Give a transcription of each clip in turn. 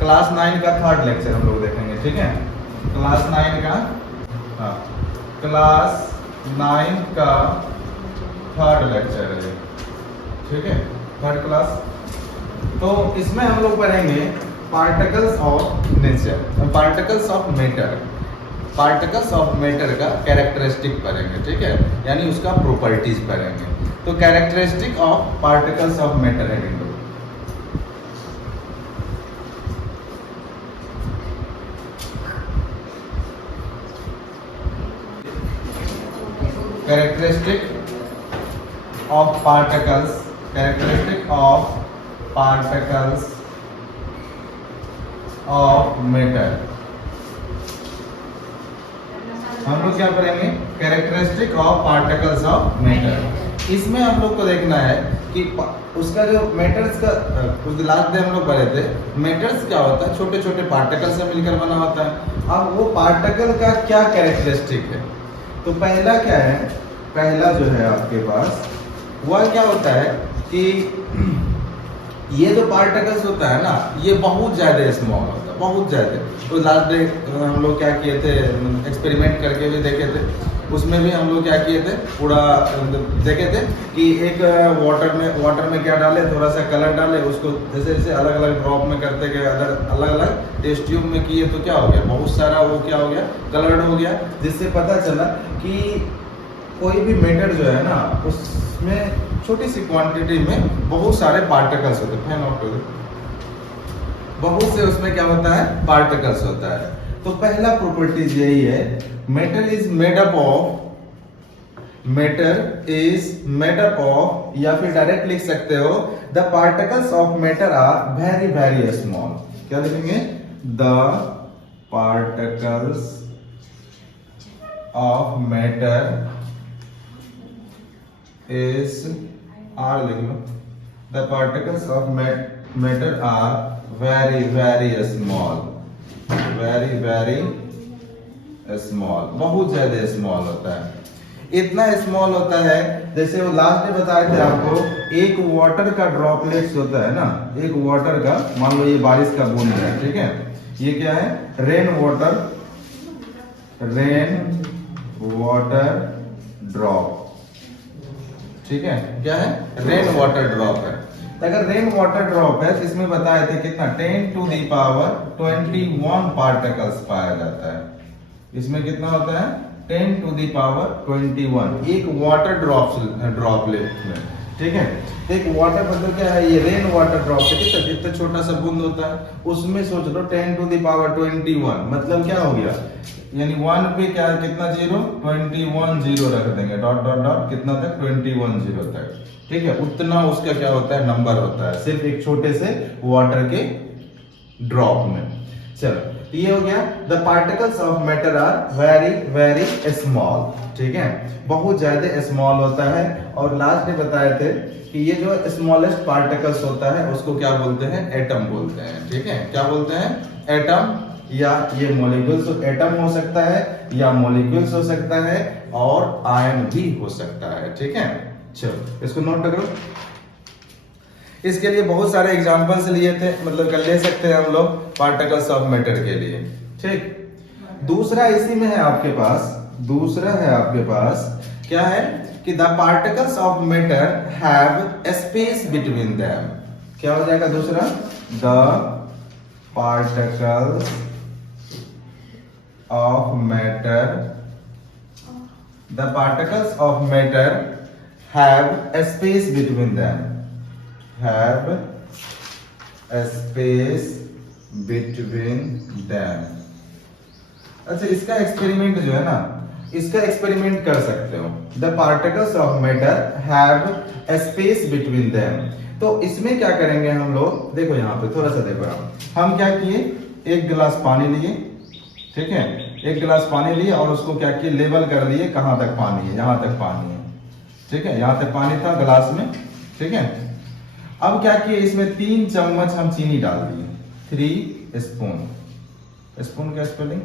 Class 9 का third lecture हम लोग देखेंगे, ठीक है। क्लास 9 का, हाँ, क्लास 9 का थर्ड लेक्चर है, ठीक है, थर्ड क्लास। तो इसमें हम लोग पढ़ेंगे particles of nature, particles of matter, particles of matter का कैरेक्टरिस्टिक पढ़ेंगे, ठीक है, यानी उसका प्रॉपर्टीज पढ़ेंगे। तो characteristic of particles of matter है। Characteristic of particles, characteristic of particles of matter. हम लोग क्या करेंगे, characteristic of particles of matter. इसमें हम लोग को देखना है कि उसका जो मैटर्स का, कुछ लास्ट डे हम लोग पढ़े थे, मैटर्स क्या होता है, छोटे छोटे पार्टिकल से मिलकर बना होता है। अब वो पार्टिकल का क्या कैरेक्टरिस्टिक है, तो पहला क्या है, पहला जो है आपके पास वह क्या होता है कि ये जो पार्टिकल्स होता है ना, ये बहुत ज़्यादा स्मॉल होता है, बहुत ज़्यादा। तो लास्ट डे हम लोग क्या किए थे, एक्सपेरिमेंट करके भी देखे थे, उसमें भी हम लोग क्या किए थे, पूरा देखे थे कि एक वाटर में क्या डाले, थोड़ा सा कलर डाले, उसको जैसे जैसे अलग अलग ड्रॉप में करते गए, अलग अलग टेस्ट ट्यूब में किए, तो क्या हो गया, बहुत सारा वो क्या हो गया, कलर्ड हो गया, जिससे पता चला कि कोई भी मैटर जो है ना, उसमें छोटी सी क्वांटिटी में बहुत सारे पार्टिकल्स होते हैं, फैन ऑफ कर दो, बहुत से उसमें क्या होता है, पार्टिकल्स होता है। तो पहला प्रॉपर्टीज यही है, matter is made up of, matter is made up of, या फिर डायरेक्ट लिख सकते हो, the particles of matter are very very small. क्या लिखेंगे, the particles of matter is R लिख लो, the particles of matter are very very small, very very small, बहुत ज्यादा स्मॉल होता है। इतना स्मॉल होता है, जैसे वो लास्ट में बताए थे आपको, एक वाटर का ड्रॉपलेट्स होता है ना, एक वाटर का, मान लो ये बारिश का बूंद है, ठीक है, ये क्या है, रेन वाटर ड्रॉप, ठीक है, क्या है, रेन वाटर ड्रॉप है। तो अगर रेन वाटर ड्रॉप है तो इसमें बताए थे कितना, 10 टू द पावर 21 पार्टिकल्स पाया जाता है। इसमें कितना होता है, 10 टू द पावर 21, एक वाटर ड्रॉपलेट में, ठीक है। एक वाटर मतलब क्या है, ये रेन वाटर ड्रॉप है, ठीक है, जितना छोटा सा बूंद होता है, उसमें सोच लो 10 टू द पावर 21, मतलब क्या हो गया, यानी 1 पे क्या, कितना जीरो, 21 जीरो रख देंगे, डॉट डॉट डॉट, कितना तक, 21 जीरो तक, ठीक है, उतना उसका क्या होता है, नंबर होता है, सिर्फ एक छोटे से वाटर के ड्रॉप में। चलो, ये हो गया, the particles of matter are very very small, ठीक है, बहुत ज्यादा स्मॉल होता है। और लास्ट में बताए थे कि ये जो स्मॉलेस्ट पार्टिकल्स होता है उसको क्या बोलते हैं, एटम बोलते हैं, ठीक है, क्या बोलते हैं, एटम, या ये मॉलिक्यूल्स, एटम हो सकता है या मॉलिक्यूल्स हो सकता है, और आयन भी हो सकता है, ठीक है। चलो इसको नोट करो। इसके लिए बहुत सारे एग्जांपल्स लिए थे, मतलब कर ले सकते हैं हम लोग पार्टिकल्स ऑफ मैटर के लिए, ठीक। दूसरा इसी में है आपके पास, दूसरा है आपके पास क्या है कि the particles of matter have space between them. क्या हो जाएगा दूसरा, the particles of matter, the particles of matter have a space between them, have a space between them। अच्छा, इसका एक्सपेरिमेंट जो है ना, इसका एक्सपेरिमेंट कर सकते हो, the particles of matter have a space between them। तो इसमें क्या करेंगे हम लोग, देखो यहाँ पे थोड़ा सा देखो, हम क्या किए, एक गिलास पानी लिए, ठीक है, एक गिलास पानी लिए और उसको क्या किए, लेवल कर दिए, कहां तक पानी है, यहां तक पानी है, ठीक है, यहां तक पानी था गिलास में, ठीक है। अब क्या किए, इसमें 3 चम्मच हम चीनी डाल दिए, 3 स्पून, स्पून का स्पेलिंग,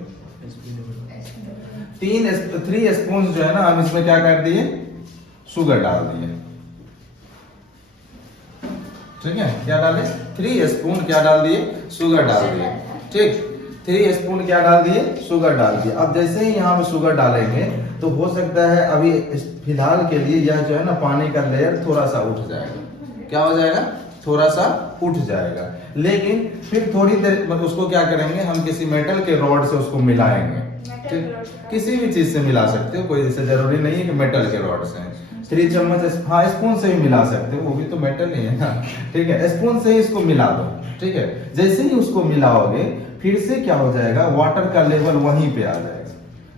3 स्पून जो है ना, हम इसमें क्या कर दिए, शुगर डाल दिए, ठीक है, क्या डाले 3 स्पून क्या डाल दिए, शुगर डाल दिए। ठीक, 3 स्पून क्या डाल दिए, शुगर डाल दिए। अब जैसे ही यहाँ पे शुगर डालेंगे तो हो सकता है अभी फिलहाल के लिए यह जो है ना पानी का लेयर थोड़ा सा उठ जाएगा। क्या हो जाएगा, थोड़ा सा उठ जाएगा। लेकिन फिर थोड़ी देर मतलब उसको क्या करेंगे, हम किसी मेटल के रॉड से उसको मिलाएंगे। ठीक, किसी भी चीज से मिला सकते हो, कोई ऐसे जरूरी नहीं है कि मेटल के रॉड से। 3 चम्मच, हाँ स्पून से भी मिला सकते हो, वो भी तो मेटल ही है ना। ठीक है, स्पून से ही इसको मिला दो। ठीक है, जैसे ही उसको मिलाओगे फिर से क्या हो जाएगा, वाटर का लेवल वहीं पे आ जाएगा।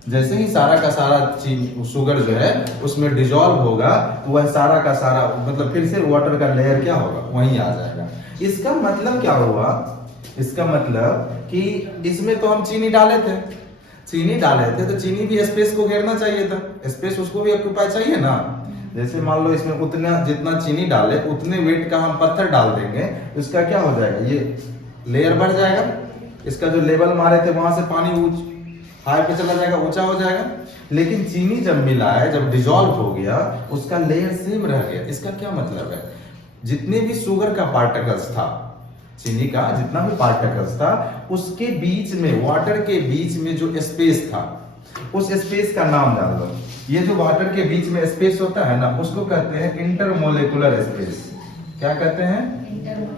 जैसे ही सारा का सारा शुगर जो है उसमें डिजॉल्व होगा तो वह सारा का सारा मतलब फिर से वाटर का लेयर क्या होगा, वहीं आ जाएगा। इसका मतलब क्या हुआ, इसका मतलब कि इसमें तो हम चीनी डाले थे, तो चीनी भी स्पेस को घेरना चाहिए था, स्पेस उसको भी ऑक्यूपाई चाहिए ना। जैसे मान लो इसमें उतना जितना चीनी डाले उतने वेट का हम पत्थर डाल देंगे तो इसका क्या हो जाएगा, ये लेयर बढ़ जाएगा। इसका जो लेवल मारे थे वहां से पानी हाई पे चला जाएगा, ऊंचा हो जाएगा। लेकिन चीनी जब मिला है, जब डिजॉल्व हो गया, उसका लेयर सेम रह गया। इसका क्या मतलब है, जितने भी शुगर का पार्टिकल्स था, चीनी का जितना भी पार्टिकल्स था, उसके बीच में वाटर के बीच में जो स्पेस था, उस स्पेस का नाम डाल दो। ये जो वाटर के बीच में स्पेस होता है ना, उसको कहते हैं इंटरमोलेकुलर स्पेस। क्या कहते हैं,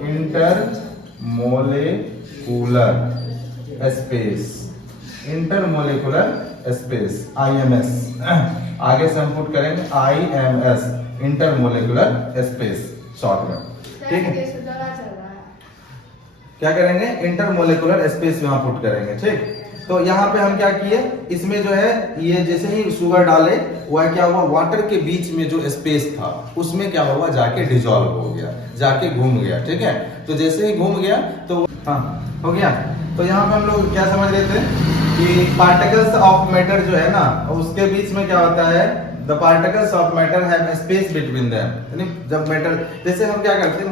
इंटरमोलेकुलर स्पेस, इंटरमोलेकुलर स्पेस, IMS। आगे से हम पुट करेंगे IMS, इंटरमोलेकुलर स्पेस शॉर्ट में। ठीक है, क्या करेंगे, इंटरमोलेकुलर स्पेस यहाँ पुट करेंगे। ठीक, तो यहाँ पे हम क्या किए, इसमें जो है ये जैसे ही शुगर डाले वह क्या हुआ, वाटर के बीच में जो स्पेस था उसमें क्या हुआ, जाके डिजॉल्व हो गया, जाके घूम गया। ठीक है, तो जैसे ही घूम गया तो हाँ हो गया। तो यहाँ पे हम लोग क्या समझ रहे थे कि पार्टिकल्स ऑफ मैटर जो है ना, उसके बीच में क्या होता है, the particles of matter have space between them. यानी जब मैटर, जैसे हम क्या करते हैं,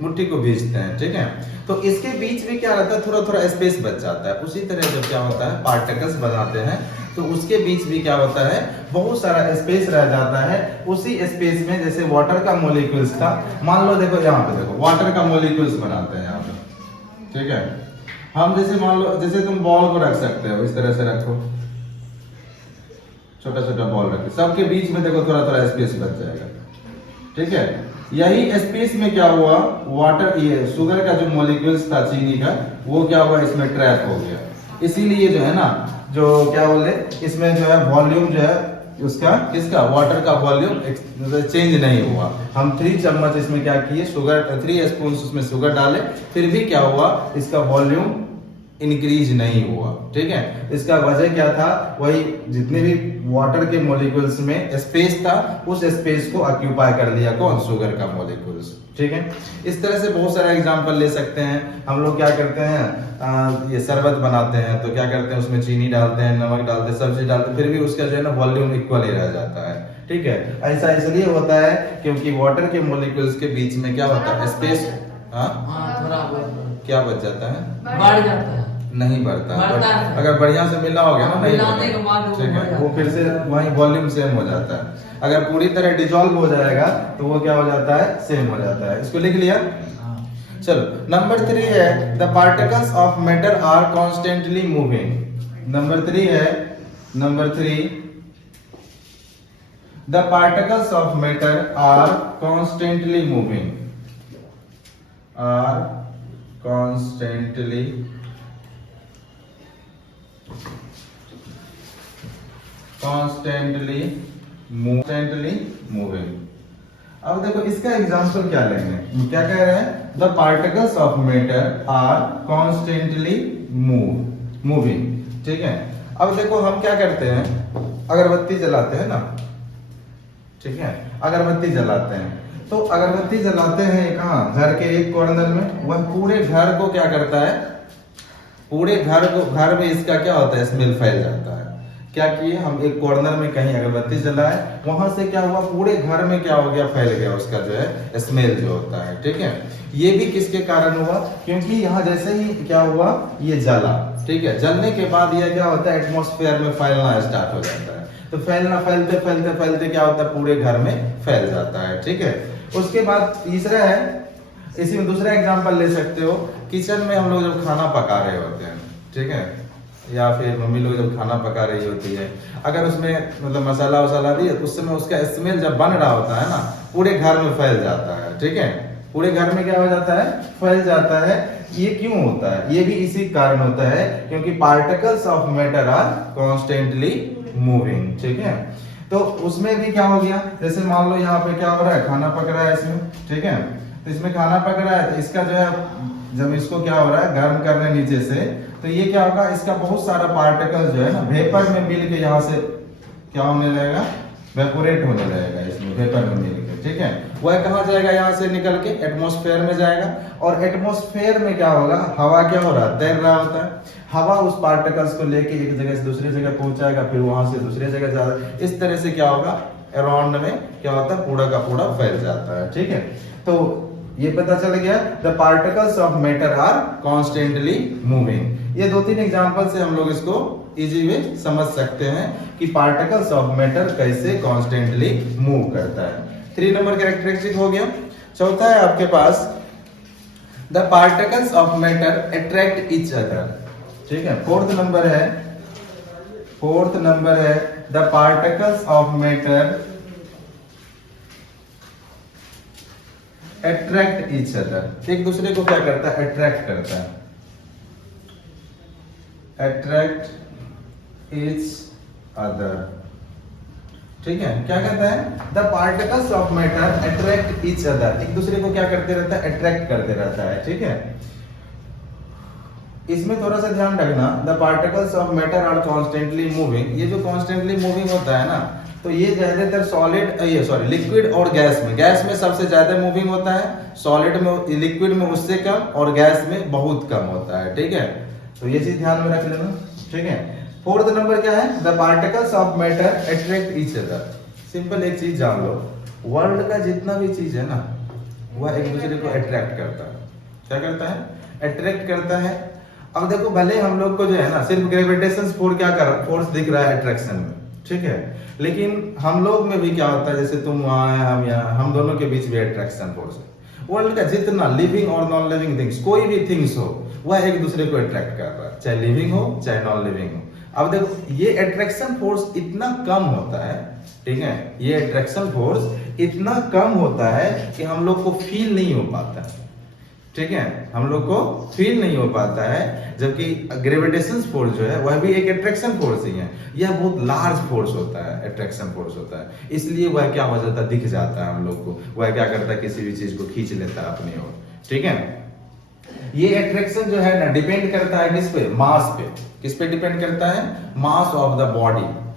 मुट्ठी को भींचते हैं, ठीक है, तो इसके बीच में क्या रहता है, थोड़ा थोड़ा स्पेस बच जाता है। उसी तरह जब क्या होता है, पार्टिकल्स बनाते हैं तो उसके बीच भी क्या होता है, बहुत सारा स्पेस रह जाता है। उसी स्पेस में जैसे वाटर का मॉलिक्यूल्स था, मान लो देखो यहाँ पे देखो वाटर का मॉलिक्यूल्स बनाते हैं यहाँ पे। ठीक है, हम जैसे मान लो, जैसे तुम बॉल को रख सकते हो, इस तरह से रखो, छोटा छोटा बॉल रखे, सबके बीच में देखो थोड़ा थोड़ा स्पेस बच जाएगा। ठीक है, यही स्पेस में क्या हुआ, वाटर, ये शुगर का जो मॉलिक्यूल्स था चीनी का, वो क्या हुआ, इसमें ट्रैप हो गया। इसीलिए जो है ना, जो क्या बोले, इसमें जो है वॉल्यूम जो है उसका, किसका, वाटर का वॉल्यूम चेंज नहीं हुआ। हम 3 चम्मच इसमें क्या किए, शुगर 3 स्पून उसमें शुगर डाले, फिर भी क्या हुआ, इसका वॉल्यूम इंक्रीज नहीं हुआ। ठीक है, इसका वजह क्या था, वही जितने भी वाटर के मॉलिक्यूल्स में स्पेस था, उस स्पेस को ऑक्यूपाई कर लिया कौन, शुगर का मॉलिक्यूल्स। ठीक है, इस तरह से बहुत सारा एग्जांपल ले सकते हैं। हम लोग क्या करते हैं, ये शरबत बनाते हैं तो क्या करते हैं, उसमें चीनी डालते हैं, नमक डालते हैं, सब चीज डालते हैं, फिर भी उसका जो है ना वॉल्यूम इक्वल ही रह जाता है। ठीक है, ऐसा इसलिए होता है क्योंकि वाटर के मॉलिक्यूल्स के बीच में क्या होता है, स्पेस, क्या बच जाता है, बढ़ जाता है, नहीं बढ़ता है। अगर बढ़िया से मिला हो गया ना, नहीं बढ़ता। ठीक है, वो फिर से वही वॉल्यूम सेम हो जाता है। अगर पूरी तरह डिजॉल्व हो जाएगा तो वो क्या हो जाता है, सेम हो जाता है। इसको लिख लिया। चलो, नंबर 3 है, the particles of matter are constantly moving. Number 3 है, number 3, the particles of matter are constantly moving, are constantly moving. अब देखो इसका एग्जांपल क्या लेंगे, क्या कह रहे हैं, the particles of matter are constantly moving. ठीक है, अब देखो हम क्या करते हैं, अगरबत्ती जलाते हैं ना, ठीक है, अगरबत्ती जलाते हैं तो अगरबत्ती जलाते हैं कहाँ, घर के एक कॉर्नर में, वह पूरे घर को क्या करता है, पूरे घर में इसका क्या होता है, स्मेल फैल जाता है। क्या किए हम, एक कॉर्नर में कहीं अगरबत्ती जलाए, वहां से क्या हुआ, पूरे घर में क्या हो गया, फैल गया उसका जो है स्मेल जो होता है। ठीक है, ये भी किसके कारण हुआ, क्योंकि यहाँ जैसे ही क्या हुआ, ये जला, ठीक है, जलने के बाद ये क्या होता है, एटमॉस्फेयर में फैलना स्टार्ट हो जाता है। तो फैलना, फैलते फैलते फैलते क्या होता है, पूरे घर में फैल जाता है। ठीक है, उसके बाद तीसरा है इसी में दूसरा एग्जांपल ले सकते हो, किचन में हम लोग जब खाना पका रहे होते हैं, ठीक है, या फिर मम्मी लोग जब खाना पका रही होती है, अगर उसमें मतलब मसाला वसाला दिए तो उस समय उसका स्मेल जब बन रहा होता है ना, पूरे घर में फैल जाता है, ठीक है, पूरे घर में क्या हो जाता है, फैल जाता है। ये क्यों होता है? ये भी इसी कारण होता है क्योंकि particles of matter are constantly moving, ठीक है। तो उसमें भी क्या हो गया, जैसे मान लो यहाँ पे क्या हो रहा है, खाना पक रहा है इसमें, ठीक है, तो इसमें खाना पक रहा है, तो इसका जो है जब इसको क्या हो रहा है गर्म कर रहे हैं नीचे से, तो ये क्या होगा, इसका बहुत सारा पार्टिकल जो है ना वेपर में मिल के यहाँ से क्या होने लगेगा, वेपोरेट होने लगेगा इसमें वेपर में मिल के, ठीक है। वह कहाँ जाएगा, यहाँ से निकल के एटमॉस्फेयर में जाएगा, और एटमॉस्फेयर में क्या होगा, हवा क्या हो रहा है, तैर रहा होता है, हवा उस पार्टिकल्स को लेके एक जगह से दूसरी जगह पहुंचाएगा, फिर वहां से दूसरी जगह जाएगा, इस तरह से क्या होगा, अराउंड में क्या होता है, पूरा का पूरा फैल जाता है, ठीक है। तो ये पता चल गया, the particles of matter are constantly moving. ये 2-3 एग्जांपल से हम लोग इसको इजी वे समझ सकते हैं कि पार्टिकल्स ऑफ मैटर कैसे कॉन्स्टेंटली मूव करता है। 3 नंबर कैरेक्टरिस्टिक हो गया। चौथा है आपके पास, the particles of matter attract each other, ठीक है। फोर्थ नंबर है the particles of matter attract each other. एक दूसरे को क्या करता है, अट्रैक्ट करता है, अट्रैक्ट ईच अदर, ठीक है। क्या कहता है, the particles of matter attract each other, एक दूसरे को क्या करते रहता है, अट्रैक्ट करते रहता है, ठीक है। इसमें थोड़ा सा ध्यान रखना, the particles of matter are constantly moving. ये जो कॉन्स्टेंटली मूविंग होता है ना, तो ये ज्यादातर लिक्विड और गैस में सबसे ज्यादा मूविंग होता है, सॉलिड में, लिक्विड में उससे कम, और गैस में बहुत कम होता है, ठीक है। तो ये चीज ध्यान में रख लेना, ठीक है। फोर्थ नंबर क्या है, the particles of matter attract each other. Simple एक चीज जान लो, वर्ल्ड का जितना भी चीज है ना, वह एक दूसरे को अट्रैक्ट करता है। क्या करता है, अट्रैक्ट करता है। अब देखो, भले हम लोग को जो है ना सिर्फ ग्रेविटेशन फोर्स दिख रहा है अट्रैक्शन में, ठीक है, लेकिन हम लोग में भी क्या होता है, जैसे तुम वहां है, हम यहाँ, हम दोनों के बीच भी अट्रैक्शन फोर्स है। वर्ल्ड का जितना लिविंग और नॉन लिविंग थिंग्स, कोई भी थिंग्स हो, वह एक दूसरे को अट्रैक्ट कर रहा है, चाहे लिविंग हो चाहे नॉन लिविंग हो। अब देखो, ये अट्रैक्शन फोर्स इतना कम होता है, ठीक है, ये अट्रैक्शन फोर्स इतना कम होता है कि हम लोग को फील नहीं हो पाता, ठीक है, हम लोग को फील नहीं हो पाता है। जबकि ग्रेविटेशन फोर्स जो है वह भी एक अट्रैक्शन फोर्स ही है, यह बहुत लार्ज फोर्स होता है, अट्रैक्शन फोर्स होता है, इसलिए वह क्या हो जाता है, दिख जाता है हम लोग को, वह क्या करता है, किसी भी चीज को खींच लेता है अपनी ओर, ठीक है। ये अट्रैक्शन जो है ना डिपेंड करता है किस पे, मास पे। किस पे डिपेंड करता है, मास ऑफ द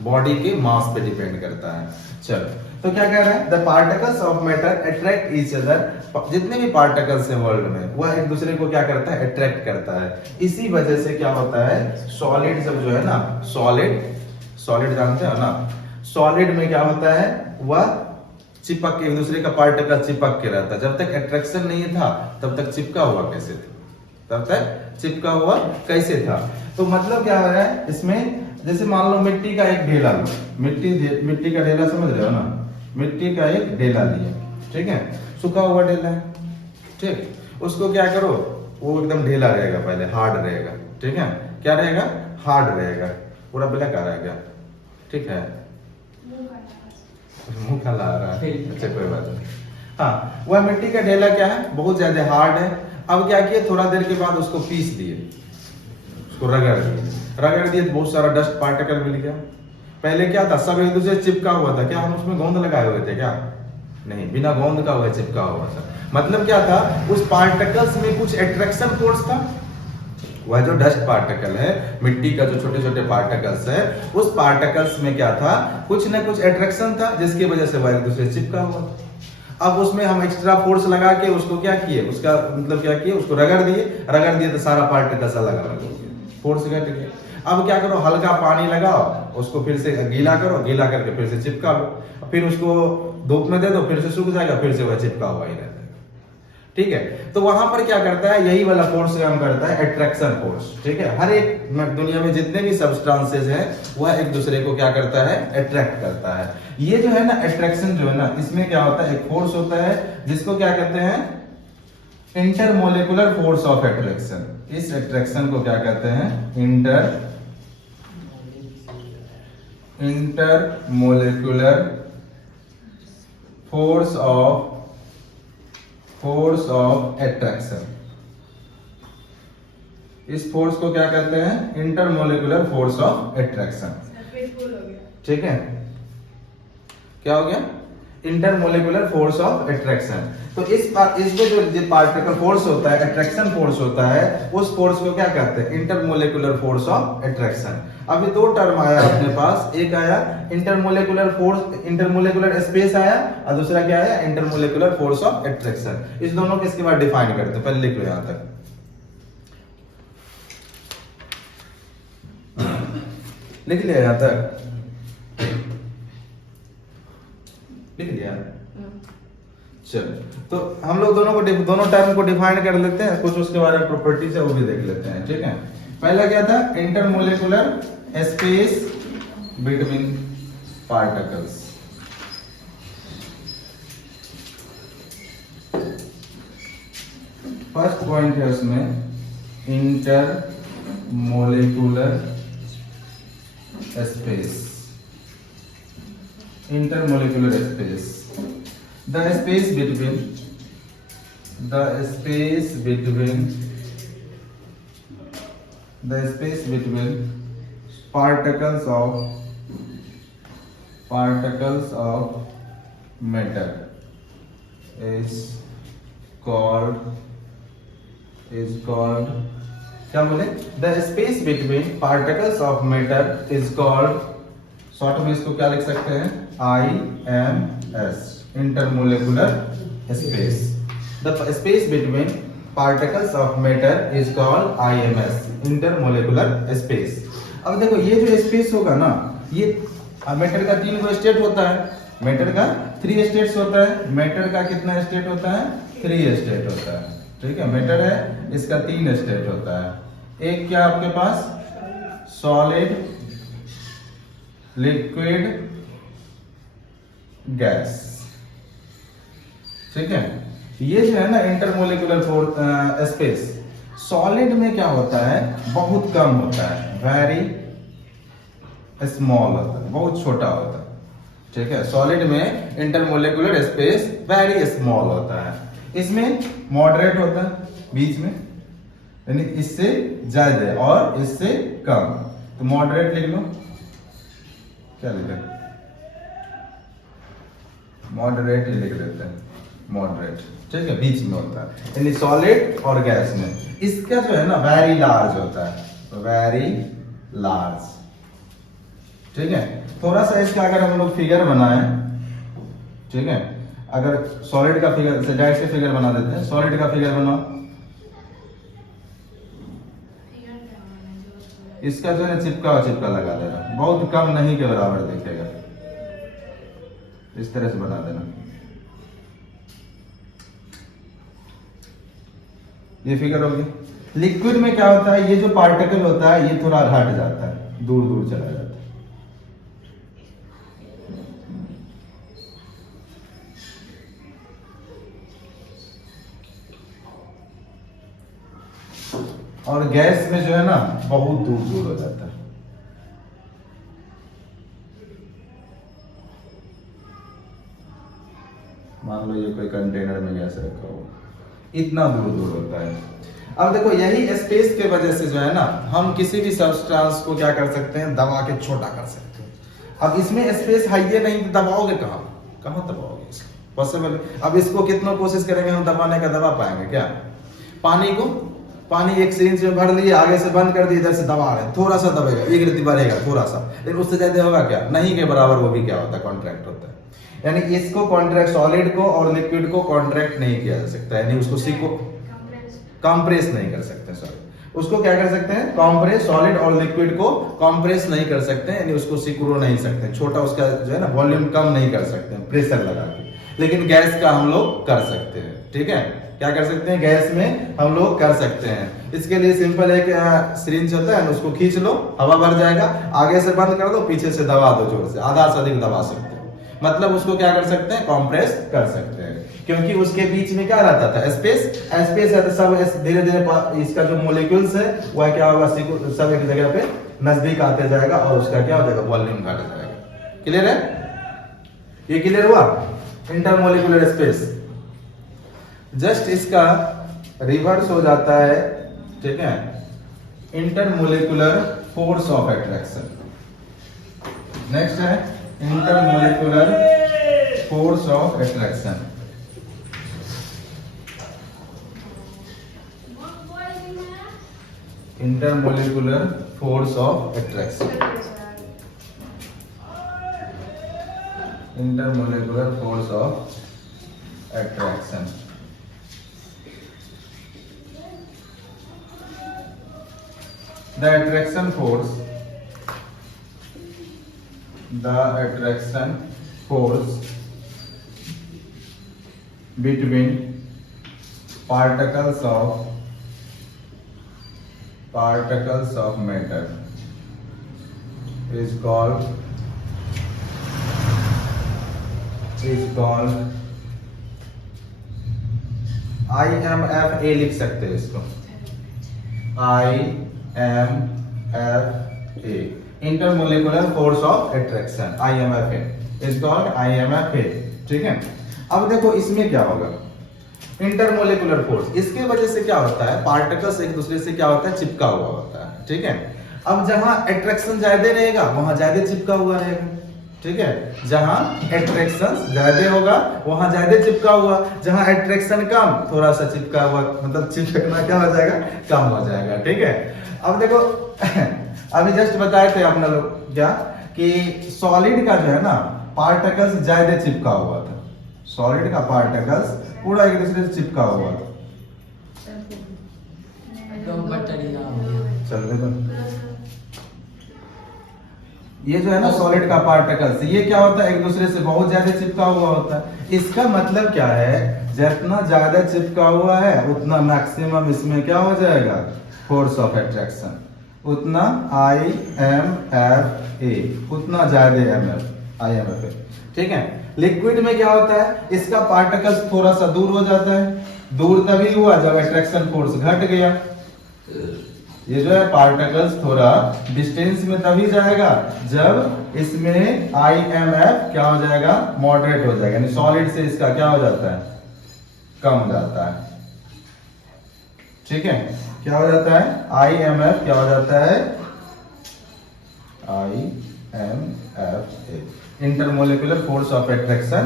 बॉडी के मास पे डिपेंड करता है। चलो, तो क्या कह रहा है, the particles of matter attract each other. जितने भी पार्टिकल्स हैं वर्ल्ड में, वह एक दूसरे को क्या करता है, अट्रैक्ट करता है। इसी वजह से क्या होता है, सॉलिड सब जो है ना, सॉलिड जानते हो ना, सॉलिड में क्या होता है, वह चिपक के एक दूसरे का पार्टिकल चिपक के रहता है। जब तक अट्रैक्शन नहीं था तब तक चिपका हुआ कैसे था, तब तक चिपका हुआ कैसे था। तो मतलब क्या हो रहा है इसमें, जैसे मान लो मिट्टी का एक ढेला लो, मिट्टी का ढेला समझ रहे हो ना, मिट्टी का एक ढेला लिया, ठीक है, सूखा हुआ ढेला है, ठीक, उसको क्या करो, वो एकदम ढेला रहेगा, पहले हार्ड रहेगा, ठीक है, क्या रहेगा, हार्ड रहेगा, पूरा ब्लैक आ रहेगा, ठीक है, मुंह खा रहा है, अच्छा कोई बात नहीं। हाँ, वह मिट्टी का ढेला क्या है, बहुत ज्यादा हार्ड है। अब क्या किए, थोड़ा देर के बाद उसको पीस दिए, उसको रगड़ दिए तो बहुत सारा डस्ट पार्टिकल मिल गया। पहले क्या था, सब एक दूसरे चिपका हुआ था, क्या हम उसमें गोंद लगाए हुए थे क्या, नहीं, बिना गोंद का वह चिपका हुआ था। मतलब क्या था, उस पार्टिकल्स में कुछ अट्रैक्शन फोर्स था। वह जो डस्ट पार्टिकल है, मिट्टी का जो छोटे छोटे पार्टिकल्स है, उस पार्टिकल्स में क्या था, कुछ ना कुछ अट्रैक्शन था, जिसकी वजह से वह एक दूसरे चिपका हुआ था। अब उसमें हम एक्स्ट्रा फोर्स लगा के उसको क्या किए, उसका मतलब क्या किए, उसको रगड़ दिए तो सारा पार्टिकल्स अलग अलग हो गया, फोर्स घट गया। अब क्या करो, हल्का पानी लगाओ, उसको फिर से गीला करो, गीला करके फिर से चिपका लो, फिर उसको धूप में दे दो, फिर से सूख जाएगा, फिर से वह चिपका हुआ ही रहता है, ठीक है। तो वहां पर क्या करता है, यही वाला फोर्स काम करता है, अट्रैक्शन फोर्स, ठीक है। हर एक दुनिया में जितने भी सब्सटेंसेस हैं, वह एक दूसरे को क्या करता है, अट्रैक्ट करता है। ये जो है ना अट्रैक्शन जो है ना, इसमें क्या होता है, एक फोर्स होता है जिसको क्या कहते हैं, इंटरमोलिकुलर फोर्स ऑफ अट्रैक्शन, इस अट्रैक्शन को क्या कहते हैं? Intermolecular force of attraction. इस फोर्स को क्या कहते हैं? Intermolecular force of attraction. ठीक है, क्या हो गया? Intermolecular force of attraction. तो इसमें जो पार्टिकल फोर्स होता है, अट्रैक्शन फोर्स होता है, उस फोर्स को क्या कहते हैं? Intermolecular force of attraction. अभी दो टर्म आया अपने पास, एक आया इंटरमोलिकुलर फोर्स, इंटरमोलिकुलर स्पेस आया, और दूसरा क्या आया? Intermolecular force of attraction. इस दोनों को इसके बाद डिफाइन करते हैं, पहले लिख लो यहां तक। लिख लिया यहां तक? लिख लिया? चलो, तो हम लोग दोनों टर्म को डिफाइन कर लेते हैं, कुछ उसके बारे में प्रॉपर्टीज है वो भी देख लेते हैं। ठीक है, पहला क्या था? Intermolecular space between particles. First point है उसमें intermolecular space. intermolecular space, the space between particles of matter is called क्या बोले? The space between particles of matter is called, short में इसको क्या लिख सकते हैं? IMS, intermolecular space. The space between particles of matter is called IMS, intermolecular space. अब देखो ये जो स्पेस होगा ना, ये मैटर का 3 गो स्टेट होता है, मैटर का 3 स्टेट्स होता है। मैटर का कितना स्टेट होता है? 3 स्टेट होता है। ठीक है, मैटर है, इसका 3 स्टेट होता है। एक क्या आपके पास? Solid, liquid, gas. ठीक है, ये जो है ना इंटरमोलिकुलर स्पेस, सॉलिड में क्या होता है? बहुत कम होता है, वेरी स्मॉल होता है, बहुत छोटा होता है। ठीक है, सॉलिड में इंटरमोलिकुलर स्पेस वेरी स्मॉल होता है। इसमें मॉडरेट होता है, बीच में, यानी इससे ज्यादा और इससे कम। तो मॉडरेट लिख लो, क्या लिखें? मॉडरेट ही लिख देते हैं, मॉडरेट। ठीक है, बीच में होता है, यानी सॉलिड और गैस में। इसका जो है ना वेरी लार्ज होता है, वेरी लार्ज। ठीक है, थोड़ा सा इसका अगर हम लोग फिगर बनाए, ठीक है, अगर सॉलिड का फिगर डायरेक्ट से फिगर बना देते हैं, सॉलिड का फिगर बनाओ। इसका जो है चिपका लगा देना, बहुत कम नहीं के बराबर दिखेगा, इस तरह से बना देना। ये फिगर होगी। लिक्विड में क्या होता है? ये जो पार्टिकल होता है ये थोड़ा हट जाता है, दूर दूर चला जाता है। और गैस में जो है ना बहुत दूर दूर हो जाता है। मान लो ये कोई कंटेनर में गैस रखा हो, इतना दूर दूर होता है। अब देखो यही स्पेस के वजह से जो है ना हम किसी भी सब्सटेंस को क्या कर सकते हैं? दबा के छोटा कर सकते हैं। अब इसमें स्पेस है ही नहीं, दबाओगे कहाँ दबाओगे इसको? पॉसिबल। अब इसको कितना कोशिश करेंगे हम दबाने का, दबा पाएंगे क्या? पानी एक सिरिंज में भर लिए, आगे से बंद कर दिए, इधर से दबा रहे, थोड़ा सा दबेगा, एक रत्ती बढ़ेगा थोड़ा सा, लेकिन उससे ज्यादा होगा क्या? नहीं के बराबर। वो भी क्या होता है? कॉन्ट्रैक्ट होता है। यानी इसको कॉन्ट्रैक्ट, सॉलिड को और लिक्विड को कॉन्ट्रैक्ट नहीं किया जा सकता, यानी उसको कंप्रेस नहीं कर सकते। सॉरी, उसको क्या कर सकते हैं? कंप्रेस। सॉलिड और लिक्विड को कंप्रेस नहीं कर सकते, यानी उसको सिकुड़ नहीं सकते, छोटा उसका जो है ना वॉल्यूम कम नहीं कर सकते प्रेशर लगा के। लेकिन गैस का हम लोग कर सकते हैं। ठीक है, क्या कर सकते हैं? गैस में हम लोग कर सकते हैं। इसके लिए सिंपल एक सिरिंज होता है, उसको खींच लो, हवा भर जाएगा, आगे से बंद कर दो, पीछे से दबा दो जोर से, आधा से अधिक दबा सकते हो। मतलब उसको क्या कर सकते हैं? कंप्रेस कर सकते हैं। क्योंकि उसके बीच में क्या रहता था, स्पेस। स्पेस है तो सब धीरे धीरे इसका जो मोलिक्यूल्स है वह क्या होगा, सब एक जगह पे नजदीक आते जाएगा और उसका क्या हो जाएगा, वॉल्यूम घट जाएगा। क्लियर है, ये क्लियर हुआ। Intermolecular space. जस्ट इसका रिवर्स हो जाता है, ठीक है, intermolecular force of attraction. Next है intermolecular force of attraction. Intermolecular force of attraction. Intermolecular force of attraction. The attraction force between particles of matter is called IMFA, लिख सकते हैं इसको, IMFA, intermolecular force of attraction, IMFA is called IMFA। ठीक है, अब देखो इसमें क्या होगा, इंटरमोलिकुलर फोर्स, इसके वजह से क्या होता है, पार्टिकल्स एक दूसरे से क्या होता है, चिपका हुआ होता है। ठीक है, अब जहां अट्रैक्शन ज्यादा रहेगा वहां ज्यादा चिपका हुआ रहेगा। ठीक है, जहां अट्रैक्शन ज्यादा होगा वहां ज्यादा चिपका हुआ, जहां अट्रैक्शन कम थोड़ा सा चिपका हुआ, मतलब चिपकना क्या हो जाएगा, कम हो जाएगा। ठीक है, अब देखो अभी जस्ट बताए थे आपने लोग क्या कि सॉलिड का जो है ना पार्टिकल्स ज्यादा चिपका हुआ था, सॉलिड का पार्टिकल्स पूरा एक दूसरे से चिपका हुआ था। चल देखो ये जो है ना सॉलिड का पार्टिकल्स, ये क्या होता है, एक दूसरे से बहुत ज्यादा चिपका हुआ होता है। इसका मतलब क्या है, जितना ज्यादा चिपका हुआ है उतना मैक्सिमम इसमें क्या हो जाएगा, फोर्स ऑफ अट्रैक्शन, उतना IMFA, उतना ज्यादा IMFA। ठीक है, लिक्विड में क्या होता है, इसका पार्टिकल्स थोड़ा सा दूर हो जाता है, दूर तभी हुआ जब अट्रैक्शन फोर्स घट गया। ये जो है पार्टिकल्स थोड़ा डिस्टेंस में तभी जाएगा जब इसमें IMF क्या हो जाएगा, मॉडरेट हो जाएगा, यानी सॉलिड से इसका क्या हो जाता है, कम हो जाता है। ठीक है, क्या हो जाता है, IMF क्या हो जाता है, IMFA, intermolecular force of attraction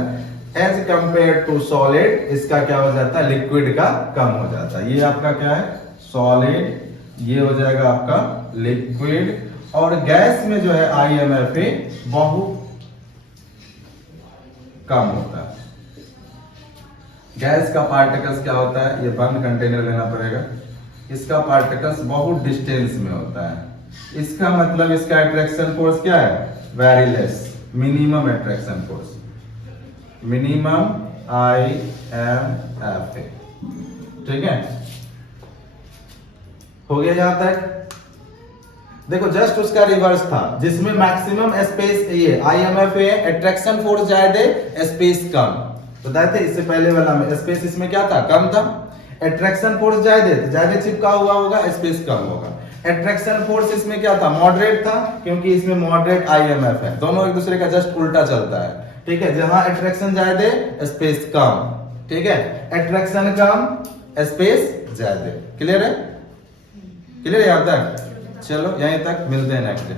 as compare to solid, इसका क्या हो जाता है, लिक्विड का कम हो जाता है। ये आपका क्या है, सॉलिड, ये हो जाएगा आपका लिक्विड, और गैस में जो है IMFA बहुत कम होता है। गैस का पार्टिकल्स क्या होता है, ये बंद कंटेनर लेना पड़ेगा, इसका पार्टिकल्स बहुत डिस्टेंस में होता है, इसका मतलब इसका अट्रैक्शन फोर्स क्या है, very less, minimum attraction force, minimum IMFA। ठीक है, हो गया यहां तक। देखो जस्ट उसका रिवर्स था, जिसमें मैक्सिमम स्पेस ये IMFA अट्रैक्शन फोर्स ज्यादा स्पेस कम, बताए थे इससे पहले वाला में, स्पेस इसमें क्या था, कम था, अट्रैक्शन फोर्स ज्यादा चिपका हुआ होगा, स्पेस कम होगा। अट्रैक्शन फोर्स इसमें क्या था, मॉडरेट था, क्योंकि इसमें मॉडरेट IMF है, दोनों एक दूसरे का जस्ट उल्टा चलता है। ठीक है, जहां अट्रैक्शन ज्यादा स्पेस कम, ठीक है, अट्रैक्शन कम स्पेस ज्यादा। क्लियर है, क्लियर है यहां तक, चलो यहीं तक, मिलते हैं नेक्स्ट डे।